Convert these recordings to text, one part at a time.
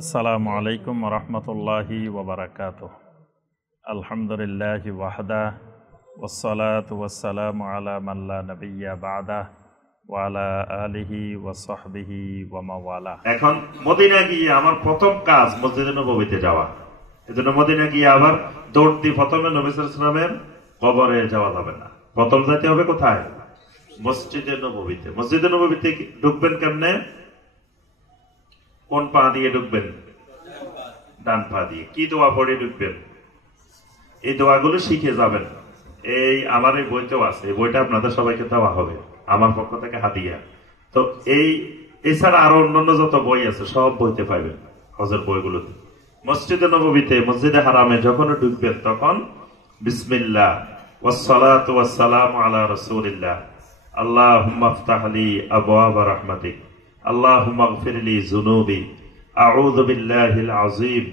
আসসালামু আলাইকুম রহমতুল্লাহি ওবরাকাতুহ। আলহামদুলিল্লাহি ওয়াহদা ওয়াসসালাতু ওয়াসসালামু আলা মান লা নাবিয়্যা বা'দা ওয়া আলা আলিহি ওয়া সাহবিহি ওয়া মাওয়ালা। এখন মদিনা গিয়ে আমার প্রথম কাজ মসজিদে নববীতে যাওয়া। এজন্য মদিনা গিয়ে আবার দৌড় দিয়ে প্রথমে নবী সাল্লাল্লাহু আলাইহি ওয়াসাল্লামের কবরে যাওয়া যাবে না। প্রথম যেতে হবে কোথায়? মসজিদে নববীতে। মসজিদে নববীতে ঢুকবেন কেমনে? কোন পা দিয়ে ঢুকবেন? ডান পা দিয়ে। কি দোয়া পড়ে ঢুকবেন? এই দোয়াগুলো শিখে যাবেন। এই আমার এই বইতেও আছে, এই বইটা আপনাদের সবাইকে দেওয়া হবে আমার পক্ষ থেকে হাদিয়া। তো এছাড়া আরো অন্যান্য যত বই আছে সব বইতে পাইবেন, হজের বইগুলোতে। মসজিদে নববীতে, মসজিদে হারামে যখন ঢুকবেন তখন বিসমিল্লাহ ওয়াসসালাতু ওয়াসসালামু আলা রাসূলিল্লাহ আল্লাহুম্মা ইফতাহ লি আবওয়াব রাহমাতিক আল্লাহুম্মা ইগফির লি যুনুবি আউযু বিল্লাহিল আযীম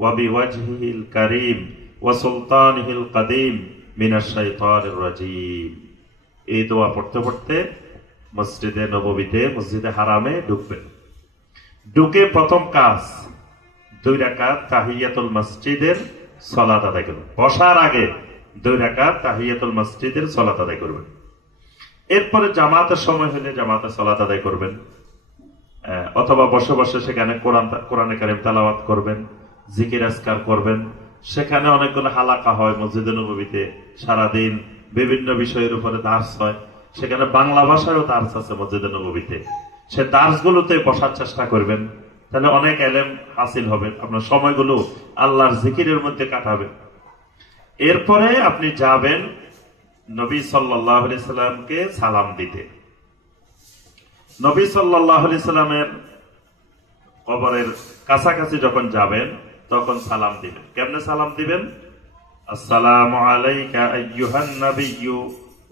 ওয়া বিওয়াজহিল কারীম ওয়া সুলতানিহিল কাদীম মিনাশ শাইতানির রাজীম। এই দোয়া পড়তে পড়তে মসজিদে নববীতে, মসজিদে হারামে ঢুকবেন। ঢুকে প্রথম কাজ 2 রাকাত তাহিয়াতুল মসজিদের সালাত আদায় করবেন। বসার আগে 2 রাকাত তাহিয়াতুল মসজিদের সালাত আদায় করবেন। এরপরে জামাতের সময় হলে জামাতে সালাত আদায় করবেন, অথবা বসে বসে সেখানে কোরআনে কারিম তেলাওয়াত করবেন, জিকির আজকার করবেন। সেখানে অনেকগুলো হালাকা হয় মসজিদে নববীতে, সারাদিন বিভিন্ন বিষয়ের উপরে দার্স হয়। সেখানে বাংলা ভাষায়ও দার্স আছে মসজিদে নববীতে। সে দার্সগুলোতে বসার চেষ্টা করবেন, তাহলে অনেক এলেম হাসিল হবে। আপনার সময়গুলো আল্লাহর জিকিরের মধ্যে কাটাবেন। এরপরে আপনি যাবেন নবী সাল্লাল্লাহু আলাইহি সাল্লামকে সালাম দিতে। নবী সাল্লাল্লাহু আলাইহি সাল্লামের কবরের কাছাকাছি যখন যাবেন তখন সালাম দিবেন। কেমনে সালাম দিবেন? আসসালামু আলাইকা আইয়ুহান নাবিয়্যু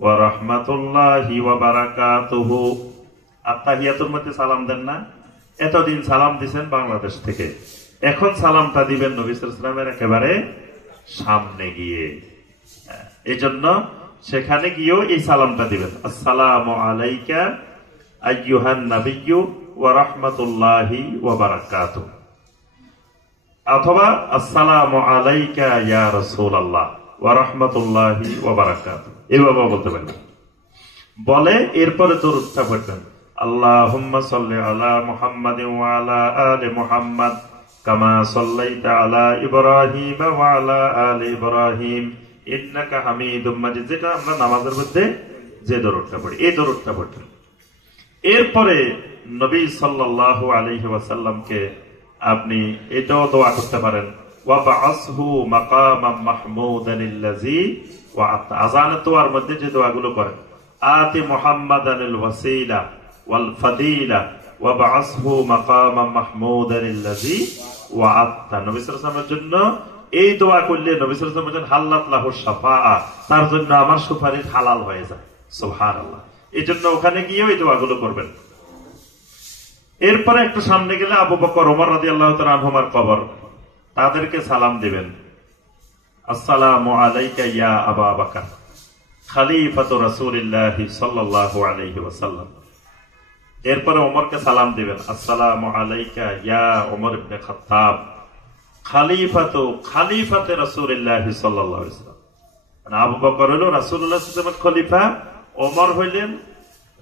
ওয়া রাহমাতুল্লাহি ওয়া বারাকাতুহু। আত্তাহিয়াতুর মধ্যে সালাম দেন না? এতদিন সালাম দিবেন বাংলাদেশ থেকে, এখন সালামটা দিবেন নবী সাল্লাল্লাহু আলাইহি সাল্লামের একেবারে সামনে গিয়ে। এজন্য সেখানে গিয়েও এই সালামটা দিবেন, আসসালামু আলাইকা আইয়ুহান নাবিয়্যু ওয়া রাহমাতুল্লাহি ওয়া বারাকাতুহু, অথবা আসসালামু আলাইকা ইয়া রাসূলুল্লাহ ওয়া রাহমাতুল্লাহি ওয়া বারাকাতুহু, এভাবে বলতে পারেন। বলে এরপরে দরুদটা পড়বেন, আল্লাহুম্মা সাল্লি আলা মুহাম্মাদিন ওয়া আলা আলি মুহাম্মাদ কামা সাল্লাইতা আলা ইব্রাহিম ওয়া আলা আলি ইব্রাহিম ইন্নাকা হামিদুম মাজিদ। যেটা আমরা নামাজের মধ্যে যে দরুদটা পড়ি, এই দরুদটা পড়বেন। এরপরে নবী সাল্লাল্লাহু আলাইহি ওয়াসাল্লামকে আপনি এটাও দোয়া করতে পারেন, ওয়া বাআসহু মাকামাম মাহমুদানিল্লাযী ওয়া'আতা। আযানের দোয়ার মধ্যে যে দোয়াগুলো করেন, আতি মুহাম্মাদানিল ওয়াসিলা ওয়াল ফাদিলা ওয়া বাআসহু মাকামাম মাহমুদানিল্লাযী ওয়া'আতা। নবী সাল্লাল্লাহু আলাইহি ওয়াসাল্লামের জন্য এই দোয়া করলে নবী সাল্লাল্লাহু আলাইহি ওয়াসাল্লাম হাল্লাত লাহু শাফাআ, তার জন্য আমার সুপারিশ হালাল হয়ে যায়। সুবহানাল্লাহ। এজন্য ওখানে গিয়ে ওই দোয়াগুলো করবেন। এরপরে একটু সামনে গেলে আবু বকর, ওমর রাদিয়াল্লাহু তাআলা আনহুমার কবর, তাদেরকে সালাম দিবেন, আসসালামু আলাইকা ইয়া আবা বকর খলিফাতু রাসূলিল্লাহি সাল্লাল্লাহু আলাইহি ওয়াসাল্লাম। এরপরে ওমরকে সালাম দিবেন, আসসালামু আলাইকা ইয়া ওমর ইবনে খাত্তাব খলিফাতে রাসূলিল্লাহি সাল্লাল্লাহু আলাইহি ওয়াসাল্লাম। আবু বকর হলো রাসূলুল্লাহ সাল্লাল্লাহু আলাইহি ওয়াসাল্লামের খলিফা, ওমর হইলেন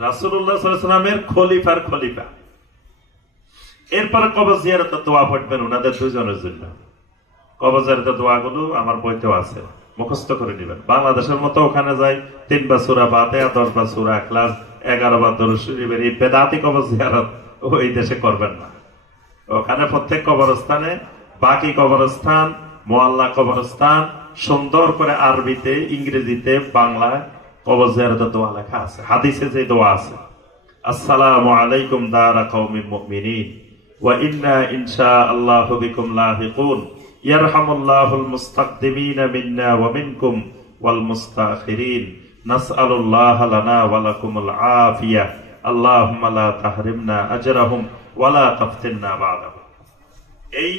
রাসূলুল্লাহ সাল্লাল্লাহু আলাইহি ওয়াসাল্লামের খলিফার খলিফা। এরপরে কবর জিয়ারতের দোয়া পড়বেন ওনাদের দুজনের জন্য। কবর জিয়ারতের দোয়াগুলো আমার বইতেও আছে, মুখস্থ করে নেবেন। বাংলাদেশের মতো ওখানে যাই 3 বার সূরা ফাতিহা, 10 বার সূরা ইখলাস, 11 বার দরুদ শরীফের এই বেদাতি কবর জিয়ারত ওই দেশে করবেন না। ওখানে প্রত্যেক কবরস্থানে, বাকি কবরস্থান, মুআল্লা কবরস্থান, সুন্দর করে আরবিতে, ইংরেজিতে, বাংলায় কবর জিয়ারতের দোয়া লেখা আছে। হাদিসে যে দোয়া আছে, আসসালামু আলাইকুম দারা কওমিল মুমিনিন ওয়া ইন্না ইনশাআল্লাহু বিকুম লাহিকুন ইয়ারহামুল্লাহুল মুস্তাকদিমিনা মিন্না ওয়া মিনকুম ওয়াল মুস্তাখিরিন নাসআলুল্লাহ লানা ওয়া লাকুমুল আফিয়া আল্লাহুম্মা লা তাহরিমনা আজরাহুম ওয়া লা তাফতিননা বা'দাহু। এই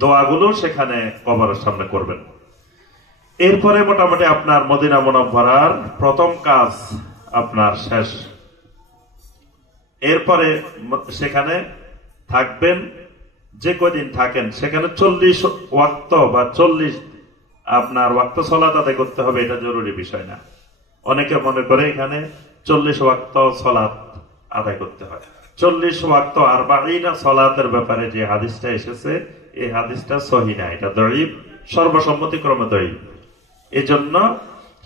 দোয়াগুলো সেখানে কবরের সামনে করবেন। এরপরে মোটামুটি আপনার মদিনা মুনাওয়ারার প্রথম কাজ আপনার শেষ। এরপরে সেখানে থাকবেন যে কদিন থাকেন সেখানে 40 ওয়াক্ত বা 40 আপনার ওয়াক্ত সালাত আদায় করতে হবে, এটা জরুরি বিষয় না। অনেকে মনে করে এখানে 40 ওয়াক্ত সালাত আদায় করতে হয়। 40 ওয়াক্ত আরবাঈনা সালাতের ব্যাপারে যে হাদিসটা এসেছে, এই হাদিসটা সহিহ না, এটা দঈফ, সর্বসম্মতিক্রমে দঈফ। এজন্য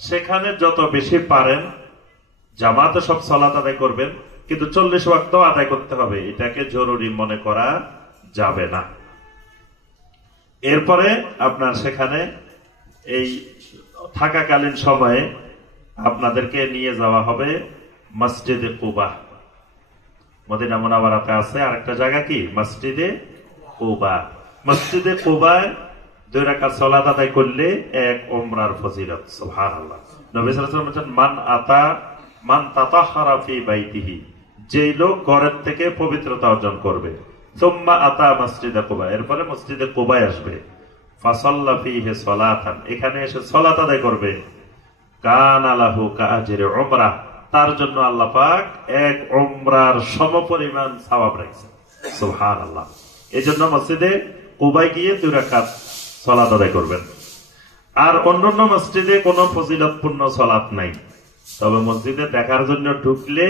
সেখানে যত বেশি পারেন জামাতে সব সালাত আদায় করবেন, কিন্তু 40 ওয়াক্ত আদায় করতে হবে, এটাকে জরুরি মনে করা যাবে না। এরপরে আপনার সেখানে এই থাকাকালীন সময়ে আপনাদেরকে নিয়ে যাওয়া হবে মসজিদে কুবা। মদিনা মুনাওয়ারাতে আছে আরেকটা জায়গা, কি মসজিদে কুবা। মসজিদে কুবায় 2 রাকাত সালাত আদায় করলে এক উমরার ফজিলত। সুবহানাল্লাহ। নবী সাল্লাল্লাহু আলাইহি ওয়াসাল্লাম বলেন, মান তাতাহহারা ফি বাইতিহি, যে লোক ঘরের থেকে পবিত্রতা অর্জন করবে, সুম্মা আতা মসজিদে কুবা, এরপরে মসজিদে কুবায় আসবে, ফাসাল্লা ফিহি সালাতান, এখানে এসে সালাত আদায় করবে, কানা লাহু কাআজরি উমরা, তার জন্য আল্লাহ পাক এক উমরার সমপরিমাণ সওয়াব রাখছেন। সুবহানাল্লাহ। এজন্য মসজিদে কুবায় গিয়ে 2 রাকাত সালাত আদায় করবেন। আর অন্যান্য মসজিদে কোনো ফজিলতপূর্ণ সালাত নাই, তবে মসজিদে দেখার জন্য ঢুকলে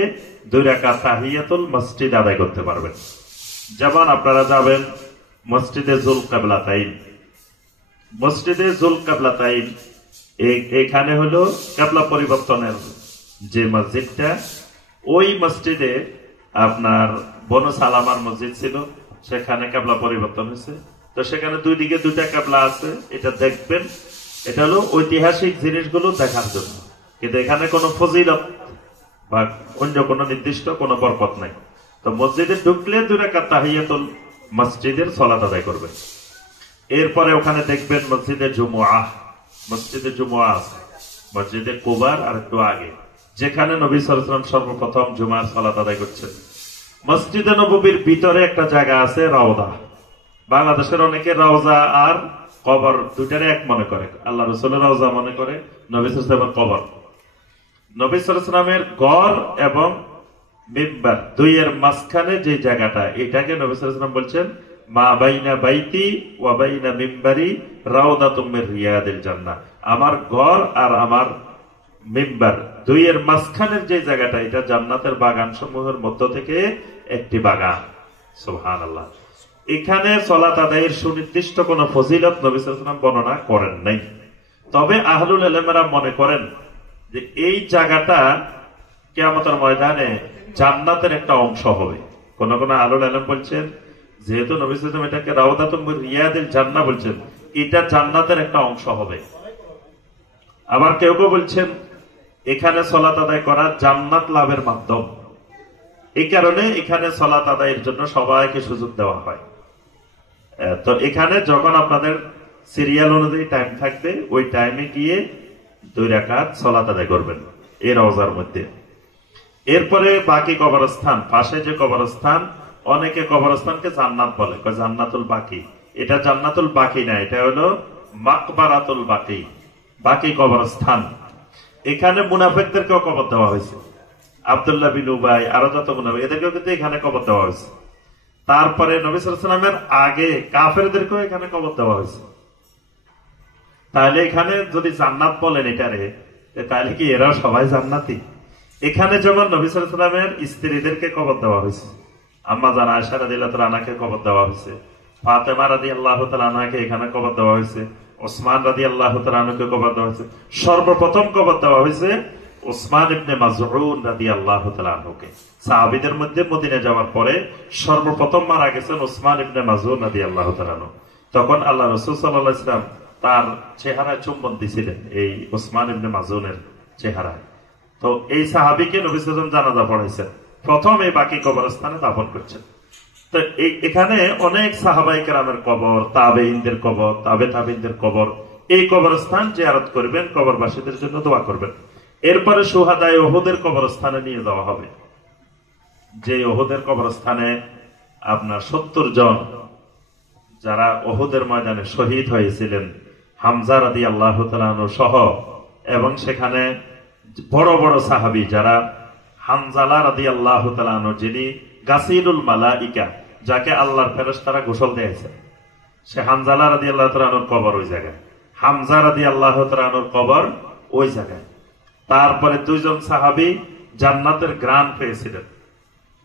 2 রাকাত তাহিয়াতুল মসজিদ আদায় করতে পারবেন। যেমন আপনারা যাবেন মসজিদে জুল কিবলাতাইন। মসজিদে জুল কিবলাতাইন এখানে হলো কিবলা পরিবর্তনের যে মসজিদটা, ওই মসজিদে আপনার বনু সালামার মসজিদ ছিল, সেখানে কিবলা পরিবর্তন হয়েছে। তো সেখানে 2 দিকে 2টা কিবলা আছে, এটা দেখবেন। এটা হলো ঐতিহাসিক জিনিসগুলো দেখার জন্য, কিন্তু এখানে কোনো ফজিলত বা অন্য কোনো নির্দিষ্ট কোনো বরকত নাই। তো মসজিদে ঢুকলে 2 রাকাত তাহিয়াতুল মসজিদের সালাত আদায় করবেন। এরপরে ওখানে দেখবেন মসজিদে জুমুআহ। মসজিদে জুমুআহ আছে মসজিদে কুবার আর একটু আগে, যেখানে নবী সাল্লাল্লাহু আলাইহি ওয়াসাল্লাম সর্বপ্রথম জুমার সালাত আদায় করছেন। মসজিদে নববীর ভিতরে একটা জায়গা আছে রওজা। বাংলাদেশের অনেকে রওজা আর কবর দুইটারে এক মনে করে। আল্লাহ রাসূলের রওজা মনে করে, নবী সাল্লাল্লাহু আলাইহি ওয়াসাল্লামের কবর। নবী সাল্লাল্লাহু আলাইহি ওয়াসাল্লামের ঘর এবং মিম্বার 2 এর মাঝখানে যে জায়গাটা, এটাকে নবী সাল্লাল্লাহু আলাইহি ওয়াসাল্লাম বলছেন মা বাইনা বাইতি ওয়া বাইনা মিম্বারি রাউদাতুম মির রিয়াদিল জান্নাহ। আমার ঘর আর আমার মিম্বার 2 এর মাঝখানের যে জায়গাটা, এটা জান্নাতের বাগান সমূহের মধ্য থেকে একটি বাগান। সুবহানাল্লাহ। এখানে সালাত আদায়ের সুনির্দিষ্ট কোন ফজিলত নবী সাল্লাল্লাহু আলাইহি ওয়াসাল্লাম বর্ণনা করেন নাই, তবে আহলুল ইলমেরা মনে করেন যে এই জায়গাটা কিয়ামতের ময়দানে জান্নাতের একটা অংশ হবে। কোন কোন আহলুল ইলম বলছেন, যেহেতু নবী সাল্লাল্লাহু আলাইহি ওয়াসাল্লাম এটাকে রাউদাতুম মির রিয়াদিল জান্নাহ বলছেন, এটা জান্নাতের একটা অংশ হবে। আবার কেউ কেউ বলছেন এখানে সালাত আদায় করা জান্নাত লাভের মাধ্যম, এই কারণে এখানে সালাত আদায়ের জন্য সবাইকে সুযোগ দেওয়া হয়। তো এখানে যখন আপনাদের সিরিয়াল অনুযায়ী টাইম থাকবে, ওই টাইমে গিয়ে 2 রাকাত সালাত আদায় করবেন এই রওজার মধ্যে। এরপরে বাকি কবরস্থান, পাশে যে কবরস্থান, অনেকে কবরস্থানকে জান্নাত বলে, জান্নাতুল বাকি। এটা জান্নাতুল বাকি না, এটা হলো মাকবারাতুল বাকি, বাকি কবরস্থান। এখানে মুনাফিকদেরকেও কবর দেওয়া হয়েছে, আব্দুল্লাহ বিন উবাই আরো যত মুনাফিক, এদেরকেও কিন্তু এখানে কবর দেওয়া হয়েছে। তারপরে নবী সাল্লাল্লাহু আলাইহি ওয়াসাল্লামের আগে কাফেরদেরকেও এখানে কবর দেওয়া হয়েছে। তাহলে এখানে যদি জান্নাত বলেন এটারে, তাহলে কি এরাও সবাই জান্নাতি? এখানে যেমন নবী সাল্লাল্লাহু আলাইহি ওয়াসাল্লামের স্ত্রীদেরকে কবর দেওয়া হয়েছে, আম্মা জান আয়েশা রাদিয়াল্লাহু তাআলা আনহাকে কবর দেওয়া হয়েছে, ফাতেমা রাদিয়াল্লাহু তাআলা আনহাকে এখানে কবর দেওয়া হয়েছে, ওসমান রাদিয়াল্লাহু তাআলা আনহুকে কবর দেওয়া হয়েছে। সর্বপ্রথম কবর দেওয়া হয়েছে ওসমান ইবনে মাযউন রাদিয়াল্লাহু তাআলা আনহুকে। সাহাবীদের মধ্যে মদিনা যাওয়ার পরে সর্বপ্রথম মারা গেছেন ওসমান ইবনে মাযউন রাদিয়াল্লাহু তাআলা আনহু। তখন আল্লাহ রাসূল সাল্লাল্লাহু আলাইহি ওয়াসাল্লাম তার চেহারায় চুম্বন দিয়েছিলেন, এই ওসমান ইবনে মাযউনের চেহারায়। তো এই সাহাবীকে নবী সাল্লাল্লাহু আলাইহি ওয়াসাল্লাম জানাজা পড়াইছেন, প্রথম এই বাকি কবরস্থানে দাফন করছেন। তো এখানে অনেক সাহাবায়ে কেরামের কবর, তাবেঈনদের কবর, তাবেঈনদের কবর, এই কবরস্থান জিয়ারত করবেন, কবরবাসীদের জন্য দোয়া করবেন। এরপরে শুহাদায়ে উহুদের কবরস্থানে নিয়ে যাওয়া হবে, যে উহুদের কবরস্থানে আপনার 70 জন যারা উহুদের ময়দানে শহীদ হয়েছিলেন, হামজা রাদিয়াল্লাহু তাআলা আনহু সহ, এবং সেখানে বড় বড় সাহাবী যারা, হানজালা রাদিয়াল্লাহু তাআলা আনহু যিনি গাসিলুল মালাইকা, যাকে আল্লাহর ফেরেশতারা গোসল দিয়েছে, সে হামজালা রাদিয়াল্লাহু তাআলা আনহুর কবর ওই জায়গায়, হামজা রাদিয়াল্লাহু তাআলা আনহুর কবর ওই জায়গায়। তারপরে দুইজন সাহাবী জান্নাতের ঘ্রাণ পেয়েছিলেন,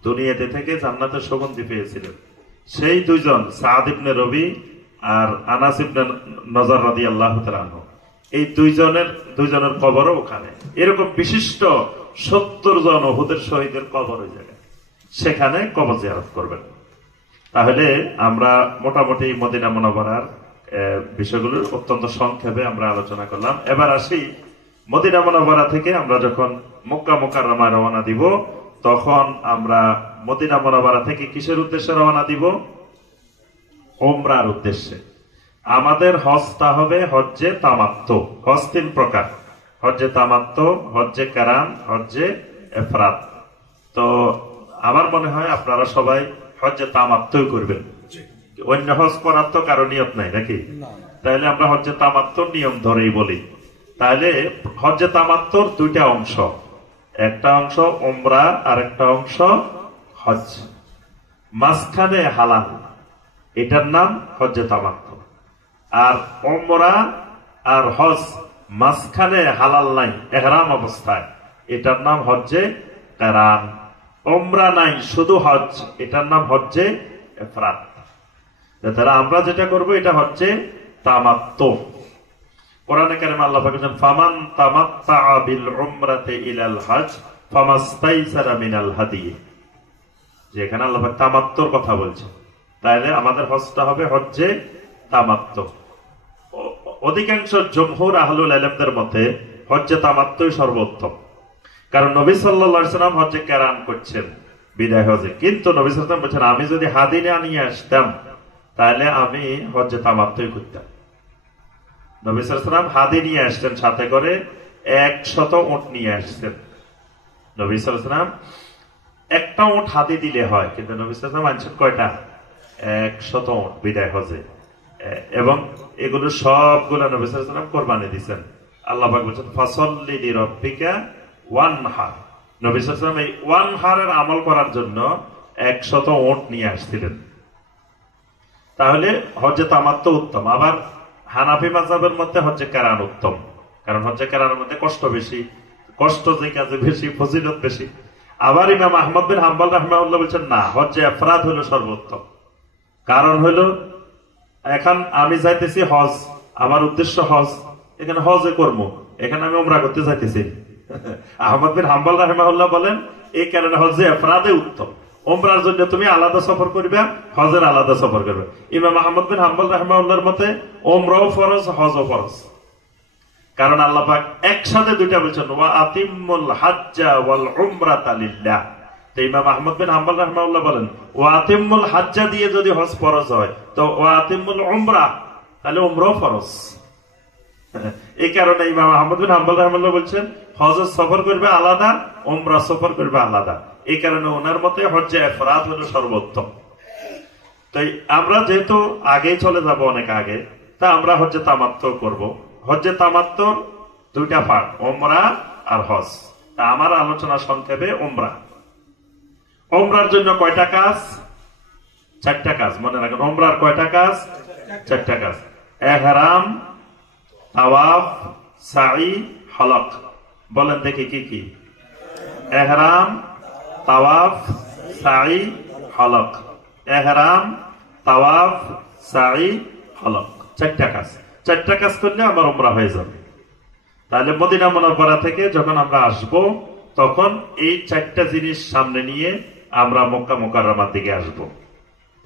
দুনিয়াতে থেকে জান্নাতের সুগন্ধি পেয়েছিলেন। সেই দুইজন সাদ ইবনে রবি আর আনাস ইবনে নজর রাদিয়াল্লাহু তাআলা আনহু, এই দুইজনের কবরও ওখানে। এরকম বিশিষ্ট 70 জন উহুদের শহীদের কবর ওই জায়গায়, সেখানে কবর জিয়ারত করবেন। তাহলে আমরা মোটামুটি মদিনা মুনাওয়ারার বিষয়গুলো অত্যন্ত সংক্ষেপে আমরা আলোচনা করলাম। এবার আসি, মদিনা মুনাওয়ারা থেকে আমরা যখন মক্কা মুকাররমায় রওনা দিব, তখন আমরা মদিনা মুনাওয়ারা থেকে কিসের উদ্দেশ্যে রওনা দিব? উমরার উদ্দেশ্যে। আমাদের হজটা হবে হজ্জে তামাত্তু। হজ 3 প্রকার, হজ্জে তামাত্তু, হজ্জে কারান, হজ্জে ইফরাদ। তো আমার মনে হয় আপনারা সবাই হজ্জে তামাত্তুই করবেন, অন্য হজ করার তো কারো নিয়ত নাই নাকি? তাহলে আমরা হজ্জে তামাত্তুর নিয়ম ধরেই বলি। তাহলে হজ্জে তামাত্তুর 2টা অংশ, একটা অংশ উমরা আর একটা অংশ হজ। মাঝখানে হালাল, এটার নাম হজ্জে তামাত্তু। আর উমরা আর হজ মাঝখানে হালাল নাই, ইহরাম অবস্থায়, এটার নাম হজ্জে কিরান। উমরা নাই, শুধু হজ, এটার নাম হজ্জে ইফরাদ। তাহলে আমরা যেটা করব এটা হচ্ছে তামাত্তু। কোরআনে কারিমে আল্লাহ পাক বলেন, ফামান তামাত্তাআ বিল উমরাতি ইলাল হজ ফামাস্তাইসারা মিনাল হাদি। যেখানে আল্লাহ পাক তামাত্তুর কথা বলছে, তাহলে আমাদের হজটা হবে হজ্জে তামাত্তু। অধিকাংশ জমহুর আহলুল ইলমদের মতে হজ্জে তামাত্তুই সর্বোত্তম, কারণ নবী সাল্লাল্লাহু আলাইহি ওয়াসাল্লাম হজ্জে কিরান করছেন বিদায় হজে। কিন্তু নবী সাল্লাল্লাহু আলাইহি ওয়াসাল্লাম বলেছেন, আমি যদি হাদিনে নিয়ে আসতাম তাহলে আমি হজ্জে তামাত্তুই করতাম। নবী সাল্লাল্লাহু আলাইহি ওয়াসাল্লাম হাদি নিয়ে আসতেন, সাথে করে 100 উট নিয়ে আসতেন। নবী সাল্লাল্লাহু আলাইহি ওয়াসাল্লাম একটা উট হাদি দিলে হয়, কিন্তু নবী সাল্লাল্লাহু আলাইহি ওয়াসাল্লাম আনছেন কয়টা? 100 উট বিদায় হজে। এবং এগুলো সবগুলো নবী সাল্লাল্লাহু আলাইহি ওয়াসাল্লাম কোরবানি দিয়েছেন। আল্লাহ পাক বলেছেন, ফাসাল্লি লিরাব্বিকা ওয়ানহার। নবী সাল্লাল্লাহু আলাইহি ওয়াসাল্লাম এই ওয়ানহারের আমল করার জন্য 100 উট নিয়ে আসছিলেন। তাহলে হজ্জে তামাত্তু উত্তম। আবার হানাফি মাযহাবের মধ্যে হজ্জে কিরান উত্তম, কারণ হজ্জে কিরানের মধ্যে কষ্ট বেশি, কষ্ট যে কাজে বেশি, ফজিলত বেশি। আবার ইমাম আহমদ বিন হাম্বল রাহিমাহুল্লাহ বলেছেন, না, হজ্জে ইফরাদ হলো সর্বোত্তম। কারণ হলো, এখন আমি যাইতেছি হজ, আমার উদ্দেশ্য হজ, এখানে হজে করবো, এখানে আমি উমরা করতে যাইতেছি। আহমদ বিন হাম্বল রাহিমাহুল্লাহ বলেন, এই কারণে হজ্জে ইফরাদে উত্তম। উমরার জন্য তুমি আলাদা সফর করবে, হজের আলাদা সফর করবে। ইমাম আহমদ বিন হাম্বল রাহিমাহুল্লাহর মতে উমরাও ফরজ, হজও ফরজ। কারণ আল্লাহ পাক একসাথে দুইটা বলছেন, ওয়া আতিম্মুল হাজ্জা ওয়াল উমরাতা লিল্লাহ। তো ইমাম আহমদ বিন হাম্বল রাহিমাহুল্লাহ বলেন, ওয়া আতিম্মুল হাজ্জা দিয়ে যদি হজ ফরজ হয়, তো ওয়া আতিম্মুল উমরা, তাহলে উমরাও ফরজ। এই কারণে ইমাম আহমদ বিন হাম্বল রাহিমাহুল্লাহ বলছেন, হজের সফর করবে আলাদা, উমরা সফর করবে আলাদা। এই কারণে ওনার মতে হজ্জে ইফরাদ হলো সর্বোত্তম। তাই আমরা যেহেতু আগেই চলে যাব, অনেক আগে, তা আমরা হজ্জে তামাত্তু করব। হজ্জে তামাত্তুর 2টা ভাগ, উমরা আর হজ। তা আমার আলোচনা সংক্ষেপে উমরা। উমরার জন্য কয়টা কাজ? 4টা কাজ, মনে রাখেন। উমরার কয়টা কাজ? 4টা কাজ। ইহরাম, তাওয়াফ, সাই, হলক। বলেন দেখি কি কি? ইহরাম, তাওয়াফ, সাই, হলক। ইহরাম, তাওয়াফ, সাই, হলক, 4টা কাজ। 4টা কাজ করলে আমার উমরা হয়ে যাবে। তাহলে মদিনা মুনাওয়ারা থেকে যখন আমরা আসব, তখন এই 4টা জিনিস সামনে নিয়ে আমরা মক্কা মুকাররমার দিকে আসব।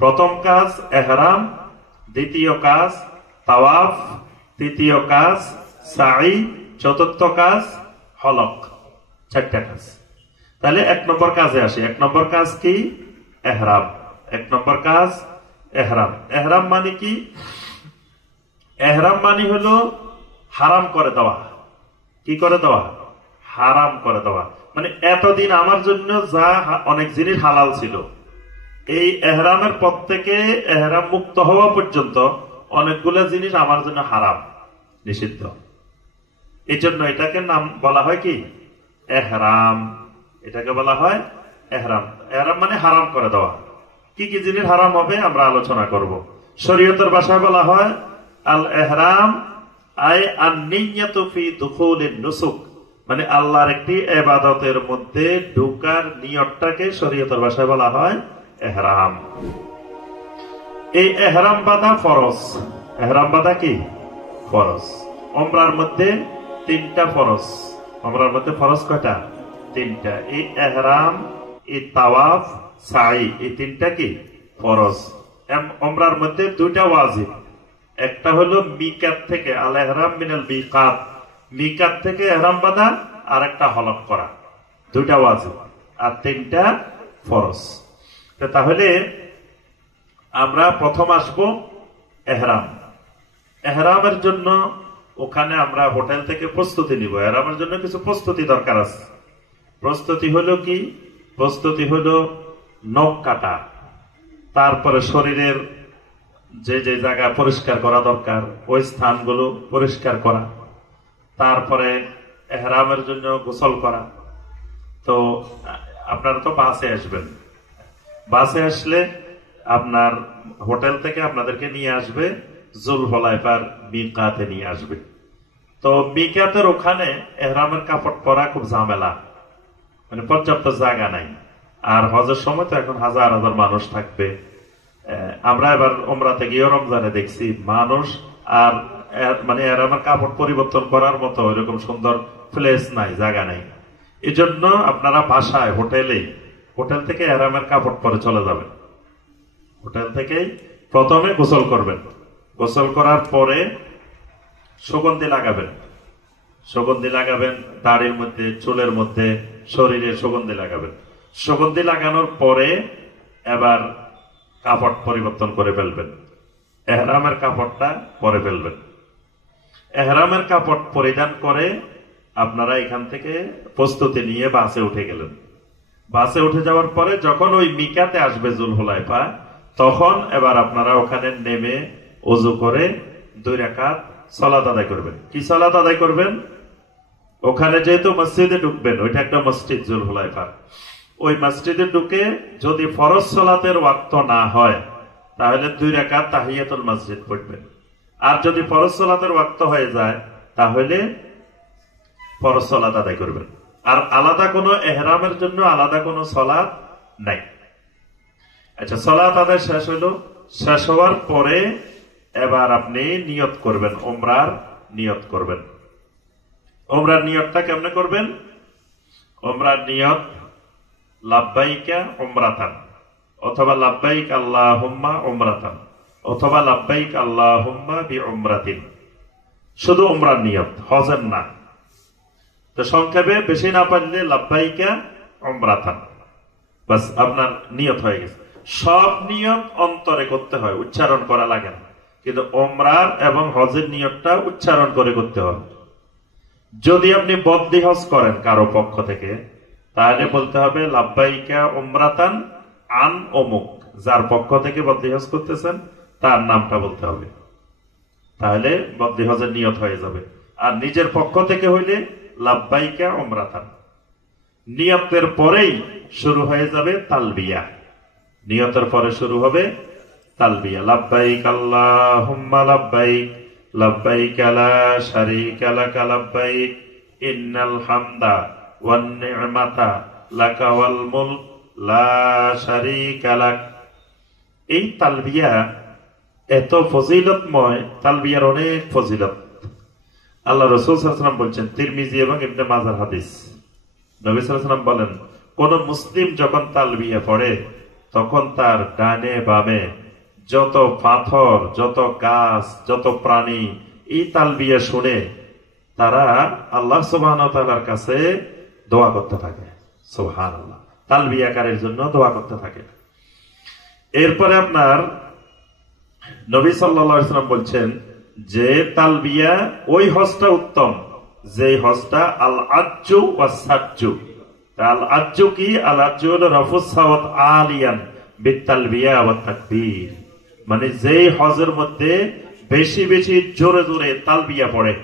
প্রথম কাজ ইহরাম, দ্বিতীয় কাজ তাওয়াফ, তৃতীয় কাজ সাই, চতুর্থ কাজ হলক। 4টা কাজ। তাহলে 1 নম্বর কাজে আসি। 1 নম্বর কাজ কি? ইহরাম। 1 নম্বর কাজ ইহরাম। ইহরাম মানে কি? ইহরাম মানে হলো হারাম করে দেওয়া। কি করে দেওয়া? হারাম করে দেওয়া। মানে এতদিন আমার জন্য যা অনেক জিনিস হালাল ছিল, এই ইহরামের পর থেকে ইহরাম মুক্ত হওয়া পর্যন্ত অনেকগুলো জিনিস আমার জন্য হারাম, নিষিদ্ধ। এই জন্য এটাকে নাম বলা হয় কি? ইহরাম। এটাকে বলা হয় ইহরাম। ইহরাম মানে হারাম করে দেওয়া। কি কি জিনিস হারাম হবে আমরা আলোচনা করব। শরীয়তের ভাষায় বলা হয় আল ইহরাম আই আন-নিয়্যাতু ফি দুখুলিন নুসুক, মানে আল্লাহর একটি ইবাদতের মধ্যে ঢোকার নিয়তটাকে শরীয়তের ভাষায় বলা হয় ইহরাম। এই ইহরাম বাঁধা ফরজ। ইহরাম বাঁধা কি ফরজ। উমরার মধ্যে 3টা ফরজ। উমরার মধ্যে ফরজ কয়টা? 3টা। এই ইহরাম, এই তাওয়াফ, সাই, এই 3টা কি ফরজ। উমরার মধ্যে 2টা ওয়াজিব। একটা হলো মিকাত থেকে আল ইহরাম মিনাল মিকাত, মিকাত থেকে ইহরাম বাঁধা, আর একটা হলফ করা। 2টা ওয়াজিব আর 3টা ফরজ। তাহলে আমরা প্রথম আসব ইহরাম। ইহরামের জন্য ওখানে আমরা হোটেল থেকে প্রস্তুতি নিব। ইহরামের জন্য কিছু প্রস্তুতি দরকার আছে। প্রস্তুতি হলো কি? প্রস্তুতি হলো নখ কাটা, তারপরে শরীরের যে যে জায়গা পরিষ্কার করা দরকার ওই স্থানগুলো পরিষ্কার করা, তারপরে ইহরামের জন্য গোসল করা। তো আপনারা তো বাসে আসবেন, বাসে আসলে আপনার হোটেল থেকে আপনাদেরকে নিয়ে আসবে জুলহুলাইফার মিকাতে নিয়ে আসবে। তো মিকাতের ওখানে ইহরামের কাপড় পরা খুব ঝামেলা, মানে পর্যাপ্ত জায়গা নাই। আর হজের সময় তো এখন হাজার হাজার মানুষ থাকবে। আমরা এবার উমরাতে গিয়ে রমজানে দেখছি মানুষ আর মানে ইহরামের কাপড় পরিবর্তন করার মতো এরকম সুন্দর প্লেস নাই, জায়গা নাই। এই জন্য আপনারা বাসায় হোটেল থেকে ইহরামের কাপড় পরে চলে যাবেন। হোটেল থেকেই প্রথমে গোসল করবেন। গোসল করার পরে সুগন্ধি লাগাবেন। সুগন্ধি লাগাবেন দাড়ির মধ্যে, চুলের মধ্যে, শরীরে সুগন্ধি লাগাবেন। সুগন্ধি লাগানোর পরে এবার কাপড় পরিবর্তন করে ফেলবেন। ইহরামের কাপড়টা পরে ফেলবেন। ইহরামের কাপড় পরিধান করে আপনারা এখান থেকে প্রস্তুতি নিয়ে বাসে উঠে গেলেন। বাসে উঠে যাওয়ার পরে যখন ওই মিকাতে আসবে জুলহুলাইফা, তখন এবার আপনারা ওখানে নেমে ওযু করে 2 রাকাত সালাত আদায় করবেন। কি সালাত আদায় করবেন? ওখানে যেহেতু মসজিদে ঢুকবেন, ওইটা একটা মসজিদ জুলহুলাইফা, ওই মসজিদে ঢুকে যদি ফরজ সালাতের ওয়াক্ত না হয় তাহলে 2 রাকাত তাহিয়াতুল মসজিদ পড়বেন। আর যদি ফরজ সালাতের ওয়াক্ত হয়ে যায় তাহলে ফরজ সালাত আদায় করবেন। আর আলাদা কোনো ইহরামের জন্য আলাদা কোনো সালাত নাই। আচ্ছা, সালাত আদায় শেষ হলো। শেষ হওয়ার পরে এবার আপনি নিয়ত করবেন, উমরার নিয়ত করবেন। উমরার নিয়তটা কেমনে করবেন? উমরার নিয়ত লাব্বাইকা উমরাতান, অথবা লাব্বাইক আল্লাহুম্মা উমরাতান, অথবা লাব্বাইক আল্লাহুম্মা বিউমরাতিন। শুধু উমরার নিয়ত, হজের না। তো সংক্ষেপে বেশি না পারলে লাব্বাইকা উমরাতান, বাস আপনার নিয়ত হয়ে গেছে। সব নিয়ত অন্তরে করতে হয়, উচ্চারণ করা লাগে না। কিন্তু উমরার এবং হজের নিয়তটা উচ্চারণ করে করতে হবে। যদি আপনি বদলি হজ করেন কারো পক্ষ থেকে, তাহলে বলতে হবে লাব্বাইকা উমরাতান আন অমুক, যার পক্ষ থেকে বদলি হজ করতেছেন তার নামটা বলতে হবে, তাহলে বদলি হজের নিয়ত হয়ে যাবে। আর নিজের পক্ষ থেকে হইলে লাব্বাইকা উমরাতান। নিয়তের পরেই শুরু হয়ে যাবে তালবিয়া। নিয়তের পরে শুরু হবে তালবিয়া। লাব্বাইক আল্লাহুম্মা লাব্বাইক, লাব্বাইক লা শারীকা লাকা লাব্বাইক, ইন্নাল হামদা ওয়ান নি'মাতা লাকা ওয়াল মুলক লা শারীকা লাক। এই তালবিয়া এত ফজিলতময়, তালবিয়ার অনেক ফজিলত। আল্লাহ রাসূল সাল্লাল্লাহু আলাইহি ওয়াসাল্লাম বলেন, তিরমিজি এবং ইবনে মাজার হাদিস, নবী সাল্লাল্লাহু আলাইহি ওয়াসাল্লাম বলেন, কোন মুসলিম যখন তালবিয়া পড়ে তখন তার ডানে বামে যত পাথর, যত গাছ, যত প্রাণী এই তালবিয়া শুনে তারা আল্লাহ সুবহানাহু ওয়া তাআলার কাছে দোয়া করতে থাকে। সুবহানাল্লাহ, তালবিয়াকারীর জন্য দোয়া করতে থাকে। এরপরে আপনার নবী সাল্লাল্লাহু আলাইহি ওয়াসাল্লাম বলছেন যে তালবিয়া ওই হজটা উত্তম যে হজটা আল আজ্জু ওয়াস সাজ্জু। আল আজ্জু কি? আল আজ্জু হলো রাফুস সাওত আলিয়ান বিতালবিয়া ওয়াত তাকবীর, মানে যেই হজের মধ্যে বেশি বেশি জোরে জোরে তালবিয়া পড়ে।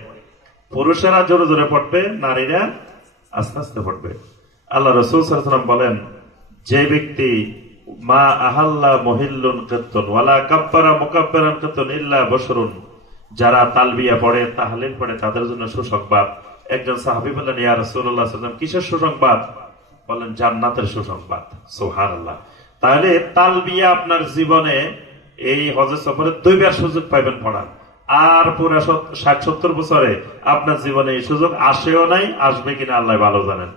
পুরুষেরা জোরে জোরে পড়বে, নারীরা আস্তে আস্তে পড়বে। আল্লাহ রাসূল সাল্লাল্লাহু আলাইহি ওয়াসাল্লাম বলেন, যে ব্যক্তি মা আহাল্লা মুহিল্লুন কিত্তুন ওয়ালা কাব্বারা মুকাব্বিরান কিত্তুন ইল্লা বশরুন, যারা তালবিয়া পড়ে তাহলিল পড়ে তাদের জন্য সুসংবাদ। একজন সাহাবী বললেন, ইয়া রাসূলুল্লাহ সাল্লাল্লাহু আলাইহি ওয়াসাল্লাম, কিসের সুসংবাদ? বললেন, জান্নাতের সুসংবাদ। সুবহানাল্লাহ। তাহলে তালবিয়া আপনার জীবনে এই হজের সফরে 2 বার সুযোগ পাইবেন পড়ার, আর পুরো 60-70 বছরে আপনার জীবনে এই সুযোগ আসেও নাই, আসবে কিনা আল্লাহ ভালো জানেন।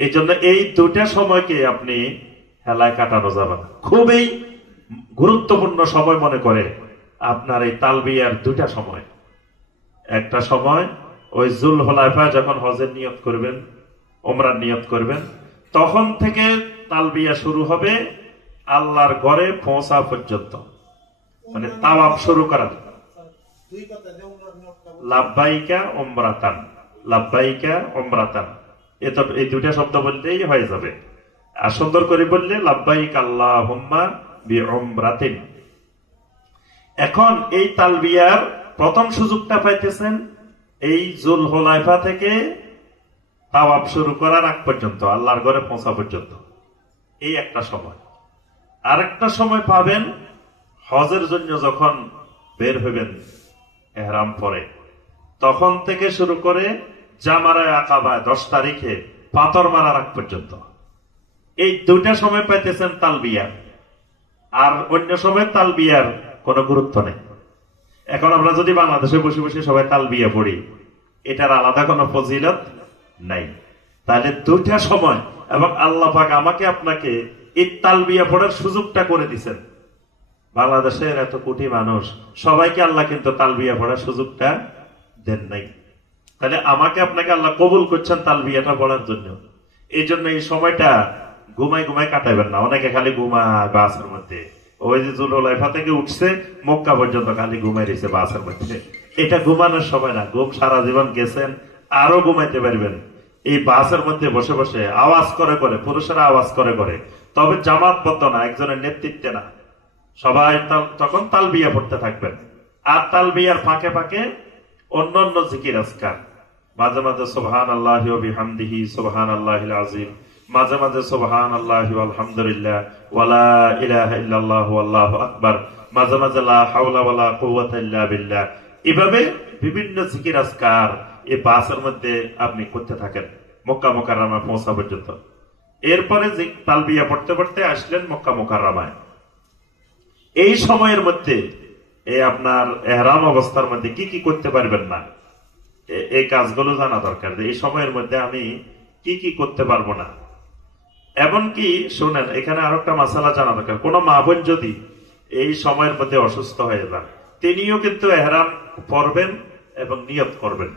এই জন্য এই 2টা সময়কে আপনি হেলায় কাটানো যাবে না। খুবই গুরুত্বপূর্ণ সময় মনে করে আপনার এই তালবিয়ার 2টা সময়। একটা সময় ওই জুল হুলাইফা যখন হজের নিয়ত করবেন, ওমরার নিয়ত করবেন, তখন থেকে তালবিয়া শুরু হবে আল্লাহর ঘরে পৌঁছা পর্যন্ত, মানে তাওয়াফ শুরু করা। লাব্বাইকা উমরাতান, লাব্বাইকা উমরাতান, এই 2টা শব্দ বললেই হয়ে যাবে। আর সুন্দর করে বললে লাব্বাইক আল্লাহুম্মা বিউমরাতিন। এখন এই তালবিয়ার প্রথম সুযোগটা পাইতেছেন এই জুল হুলাইফা থেকে তাওয়াফ শুরু করার আগ পর্যন্ত, আল্লাহর ঘরে পৌঁছা পর্যন্ত, এই একটা সময়। আরেকটা সময় পাবেন হজের জন্য যখন বের হইবেন ইহরাম পরে, তখন থেকে শুরু করে জামারায়ে আকাবায় 10 তারিখে পাথর মারার আগ পর্যন্ত, এই 2টা সময় পাইতেছেন তালবিয়ার। আর অন্য সময় তালবিয়ার কোনো গুরুত্ব নেই। এখন আমরা যদি বাংলাদেশে বসে বসে সবাই তালবিয়া পড়ি, এটার আলাদা কোনো ফজিলত নাই। তাহলে 2টা সময়, এবং আল্লাহ পাক আমাকে আপনাকে এই তালবিয়া পড়ার সুযোগটা করে দিচ্ছেন। বাংলাদেশের এত কোটি মানুষ, সবাইকে আল্লাহ কিন্তু তালবিয়া পড়ার সুযোগটা দেন নাই। তাহলে আমাকে আপনাকে আল্লাহ কবুল করছেন তালবিয়াটা পড়ার জন্য। এই জন্য এই সময়টা ঘুমাই ঘুমাই কাটাইবেন না। অনেকে খালি ঘুমায় বাসের মধ্যে, ওই যে জুল হুলাইফা থেকে উঠছে মক্কা পর্যন্ত খালি ঘুমাই রয়েছে বাসের মধ্যে। এটা ঘুমানোর সময় না, ঘুম সারা জীবন গেছেন, আরো ঘুমাইতে পারবেন এই বাসের মধ্যে বসে বসে, আওয়াজ করে করে, পুরুষেরা আওয়াজ করে করে, তবে জামাতবদ্ধ না, একজনের নেতৃত্বে না। সবাই তখন তালবিয়া পড়তে থাকবেন। আর তালবিয়ার ফাঁকে ফাঁকে অন্য অন্য জিকির আজকার, মাঝে মাঝে সুবহানাল্লাহি ওয়া বিহামদিহি সুবহানাল্লাহিল আযীম, মাঝে মাঝে সুবহানাল্লাহি ওয়া আলহামদুলিল্লাহ ওয়া লা ইলাহা ইল্লাল্লাহু আল্লাহু আকবার, মাঝে মাঝে লা হাওলা ওয়া লা কুওয়াতা ইল্লা বিল্লাহ। এভাবে বিভিন্ন জিকির আজকার এই বাসের মধ্যে আপনি করতে থাকেন মক্কা মুকাররমা পৌঁছা পর্যন্ত। এরপরে তালবিয়া পড়তে পড়তে আসলেন মক্কা মুকাররমায়। এই সময়ের মধ্যে এই আপনার ইহরাম অবস্থার মধ্যে কি কি করতে পারবেন না, এই কাজগুলো জানা দরকার। এই সময়ের মধ্যে আমি কি কি করতে পারবো না। এমনকি শুনেন, এখানে আরো একটা মাসালা জানা দরকার। কোন মা বোন যদি এই সময়ের মধ্যে অসুস্থ হয়ে যান, তিনিও কিন্তু ইহরাম পড়বেন এবং নিয়ত করবেন।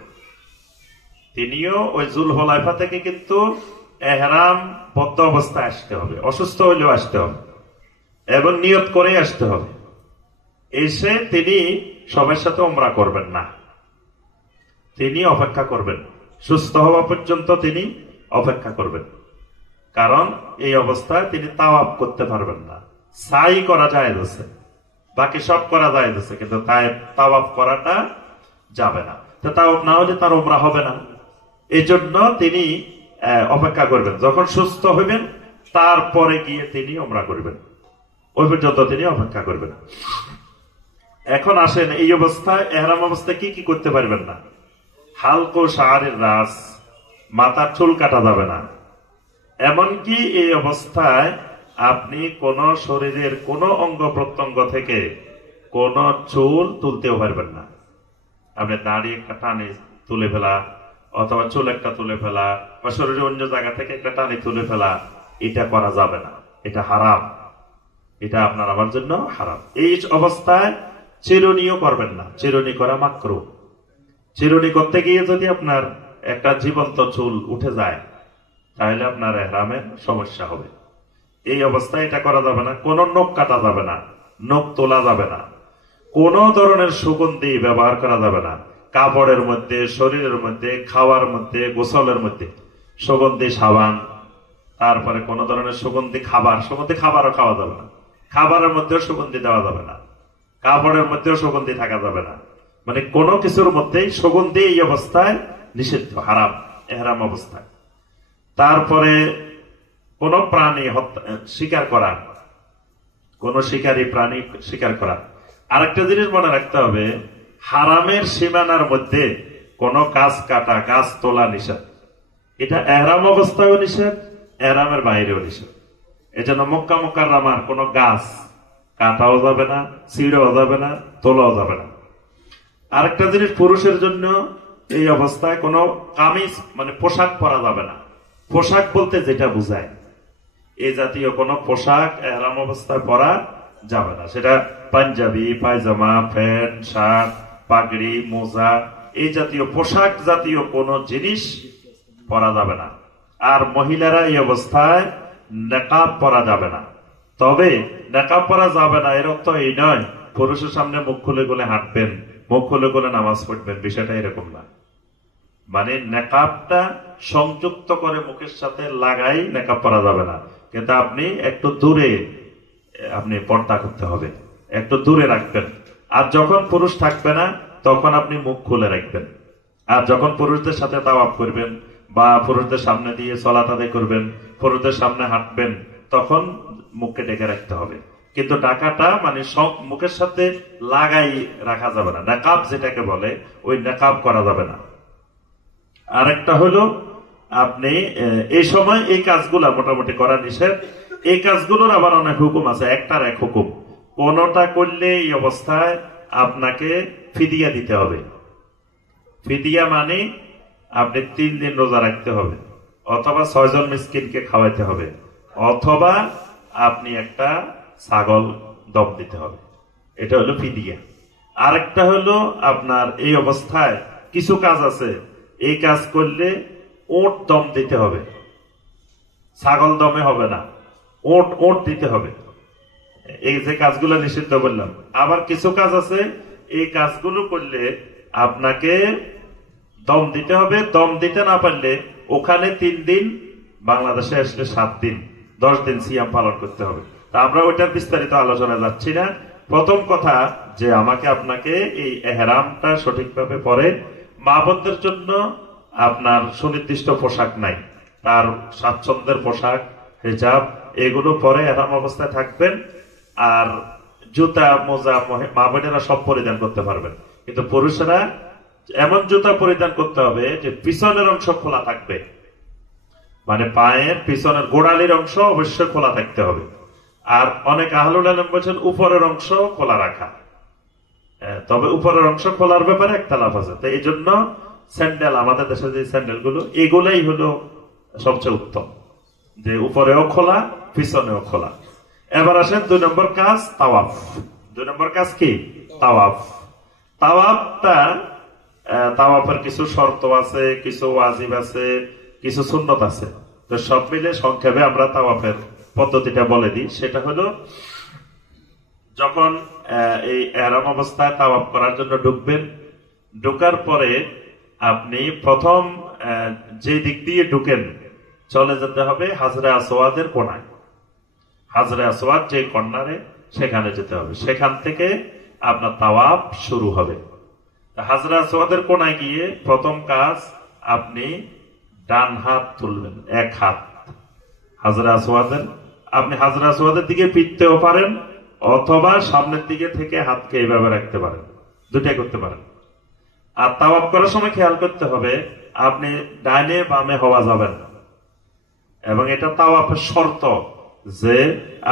তিনিও ওই জুল হুলাইফা থেকে কিন্তু ইহরাম বদ্ধ অবস্থায় আসতে হবে, অসুস্থ হইলেও আসতে হবে এবং নিয়ত করে আসতে হবে। এসে তিনি সবার সাথে উমরা করবেন না, তিনি অপেক্ষা করবেন, সুস্থ হওয়া পর্যন্ত তিনি অপেক্ষা করবেন। কারণ এই অবস্থায় তিনি তাওয়াফ করতে পারবেন না। সাই করা যায় আছে, বাকি সব করা যায় আছে, কিন্তু তাওয়াফ করাটা যাবে না। তাওয়াফ না হলে তার উমরা হবে না। এই জন্য তিনি অপেক্ষা করবেন, যখন সুস্থ হইবেন তারপরে গিয়ে তিনি উমরা করবেন, ওই পর্যন্ত তিনি অপেক্ষা করবেন। এখন আসেন, এই অবস্থায় ইহরাম অবস্থায় কি কি করতে পারবেন না। হালকো শাআরের রাস, মাথার চুল কাটা যাবে না। এমনকি এই অবস্থায় আপনি কোন শরীরের কোন অঙ্গ প্রত্যঙ্গ থেকে কোন চুল তুলতেও পারবেন না। আপনি দাড়ি একটা টানে তুলে ফেলা, অথবা চুল একটা তুলে ফেলা, বা শরীরের অন্য জায়গা থেকে একটা টানে তুলে ফেলা, এটা করা যাবে না, এটা হারাম, এটা আপনার আমার জন্য হারাম। এই অবস্থায় চিরুনিও করবেন না, চিরুনি করা মাকরুহ। চিরুনি করতে গিয়ে যদি আপনার একটা জীবন্ত চুল উঠে যায়, তাহলে আপনার ইহরামের সমস্যা হবে। এই অবস্থায় এটা করা যাবে না। কোন নখ কাটা যাবে না, নখ তোলা যাবে না, কোন ধরনের সুগন্ধি ব্যবহার করা যাবে না। কাপড়ের মধ্যে, শরীরের মধ্যে, খাওয়ার মধ্যে, গোসলের মধ্যে সুগন্ধি সাবান, তারপরে কোন ধরনের সুগন্ধি খাবারও খাওয়া যাবে না। খাবারের মধ্যেও সুগন্ধি দেওয়া যাবে না, কাপড়ের মধ্যেও সুগন্ধি থাকা যাবে না। মানে কোন কিছুর মধ্যেই সুগন্ধি এই অবস্থায় নিষিদ্ধ, হারাম ইহরাম অবস্থায়। তারপরে কোন প্রাণী শিকার করা, কোন শিকারী প্রাণী শিকার করা। আরেকটা জিনিস মনে রাখতে হবে, হারামের সীমানার মধ্যে কোন গাছ কাটা, গাছ তোলা নিষেধ। এটা এহরাম অবস্থায়ও নিষেধ, এহরামের বাইরেও নিষেধ। এজন্য মক্কা মুকাররমার কোন গাছ কাটাও যাবে না, ছিঁড়াও যাবে না, তোলাও যাবে না। আরেকটা জিনিস, পুরুষের জন্য এই অবস্থায় কোন কামিজ মানে পোশাক পরা যাবে না। পোশাক বলতে যেটা বোঝায়, এই জাতীয় কোন পোশাক এহরাম অবস্থায় পরা যাবে না। সেটা পাঞ্জাবি, পায়জামা, প্যান্ট, শার্ট, পাগড়ি, মোজা, এই জাতীয় পোশাক জাতীয় কোন জিনিস পরা যাবে না। আর মহিলারা এই অবস্থায় নেকাব পরা যাবে না। তবে নেকাব পরা যাবে না এর অর্থ এই নয় পুরুষের সামনে মুখ খুলে খুলে হাঁটবেন, মুখ খুলে খুলে নামাজ পড়বেন, বিষয়টা এরকম না। মানে নেকাবটা সংযুক্ত করে মুখের সাথে লাগাই নেকাব পরা যাবে না, কিন্তু আপনি একটু দূরে আপনি পর্দা করতে হবে, একটু দূরে রাখবেন। আর যখন পুরুষ থাকবে না তখন আপনি মুখ খুলে রাখবেন। আর যখন পুরুষদের সাথে তাওয়াফ করবেন বা পুরুষদের সামনে দিয়ে সালাত আদায় করবেন, পুরুষদের সামনে হাঁটবেন, তখন মুখকে ঢেকে রাখতে হবে। কিন্তু ঢাকাটা মানে মুখের সাথে লাগাই রাখা যাবে না। নেকাব যেটাকে বলে ওই নেকাব করা যাবে না। আরেকটা হলো আপনি এই সময় এই কাজগুলা মোটামুটি করা নিষেধ। এই কাজগুলোর আবার অনেক হুকুম আছে, একটার এক হুকুম। কোনটা করলে এই অবস্থায় আপনাকে ফিদিয়া দিতে হবে। ফিদিয়া মানে আপনি 3 দিন রোজা রাখতে হবে, অথবা 6 জন মিসকিনকে খাওয়াইতে হবে, অথবা আপনি একটা ছাগল দম দিতে হবে। এটা হলো ফিদিয়া। আরেকটা হলো আপনার এই অবস্থায় কিছু কাজ আছে, এই কাজ করলে ওট দম দিতে হবে, ছাগল দমে হবে না, ওট দিতে হবে। এই যে কাজগুলো নিষিদ্ধ বললাম। আবার কিছু কাজ আছে, এই কাজগুলো করলে আপনাকে দম দিতে হবে। দম দিতে না পারলে ওখানে 3 দিন, বাংলাদেশে আসলে 7 দিন, 10 দিন সিয়াম পালন করতে হবে। তা আমরা ওইটার বিস্তারিত আলোচনা যাচ্ছি না। প্রথম কথা যে আমাকে আপনাকে এই এহরামটা সঠিকভাবে পরে, মা বোনদের জন্য আপনার সুনির্দিষ্ট পোশাক নাই, তার স্বাচ্ছন্দ্যের পোশাক, হিজাব, এগুলো পরে এহরাম অবস্থায় থাকবেন। আর জুতা, মোজা মা বোনেরা সব পরিধান করতে পারবেন, কিন্তু পুরুষেরা এমন জুতা পরিধান করতে হবে যে পিছনের অংশ খোলা থাকবে, মানে পায়ের পিছনের গোড়ালির অংশ অবশ্যই খোলা থাকতে হবে। আর অনেক আহলুল ইলম বলেছেন উপরের অংশ খোলা রাখা, তবে উপরের অংশ খোলার ব্যাপারে একতলাফ আছে। তো এই জন্য স্যান্ডেল, আমাদের দেশে যে স্যান্ডেল গুলো, এগুলাই হলো সবচেয়ে উত্তম, যে উপরেও খোলা পিছনেও খোলা। এবার আসেন 2 নম্বর কাজ, তাওয়াফ। 2 নম্বর কাজ কি? তাওয়াফ। তাওয়াফটা, তাওয়াফের কিছু শর্ত আছে, কিছু ওয়াজিব আছে, কিছু সুন্নত আছে। তো সব মিলে সংক্ষেপে আমরা তাওয়াফের পদ্ধতিটা বলে দিই। সেটা হলো, যখন এই ইহরাম অবস্থায় তাওয়াফ করার জন্য ঢুকবেন, ঢোকার পরে আপনি প্রথম যে দিক দিয়ে ঢুকেন চলে যেতে হবে হাজরে আসওয়াদের কোণায়। হাজরে আসওয়াদ যে কর্নারে, সেখানে যেতে হবে। সেখান থেকে আপনার তাওয়াফ শুরু হবে। হাজরে আসওয়াদের কোণায় গিয়ে প্রথম কাজ, আপনি ডান হাত তুলবেন, 1 হাত হাজরে আসওয়াদের। আপনি হাজরে আসওয়াদের দিকে ফিরতেও পারেন, অথবা সামনের দিকে থেকে হাতকে এইভাবে রাখতে পারেন, দুটাই করতে পারেন। আর তাওয়াফ করার সময় খেয়াল করতে হবে আপনি ডাইনে বামে হওয়া যাবেন না, এবং এটা তাওয়াফের শর্ত যে